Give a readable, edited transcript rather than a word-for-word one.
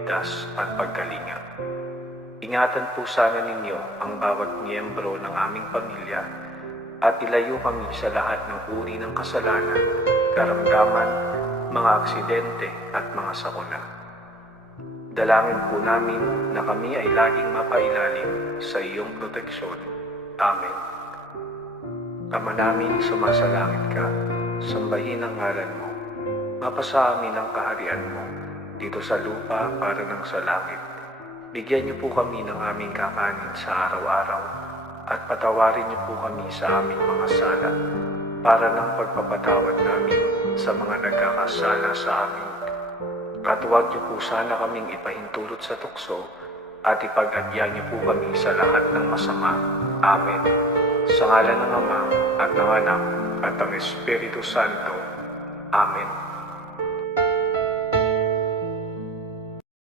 ligtas at pagkalinga. Ingatan po sana ninyo ang bawat miyembro ng aming pamilya at ilayo kami sa lahat ng uri ng kasalanan, karamdaman, mga aksidente at mga sakuna. Dalangin po namin na kami ay laging mapailalim sa iyong proteksyon. Amen. Ama namin, sumasalangit ka, sambahin ang ngalan mo. Mapasa amin ang kaharian mo, dito sa lupa para ng sa langit. Bigyan niyo po kami ng aming kakanin sa araw-araw, at patawarin niyo po kami sa aming mga sala, para ng pagpapatawad namin sa mga nagkakasala sa amin. At huwag niyo po sana kaming ipahintulot sa tukso, at ipag-adya niyo po kami sa lahat ng masama. Amen. Sa ngalan ng Ama, at ng Anak, at ng Espiritu Santo. Amen.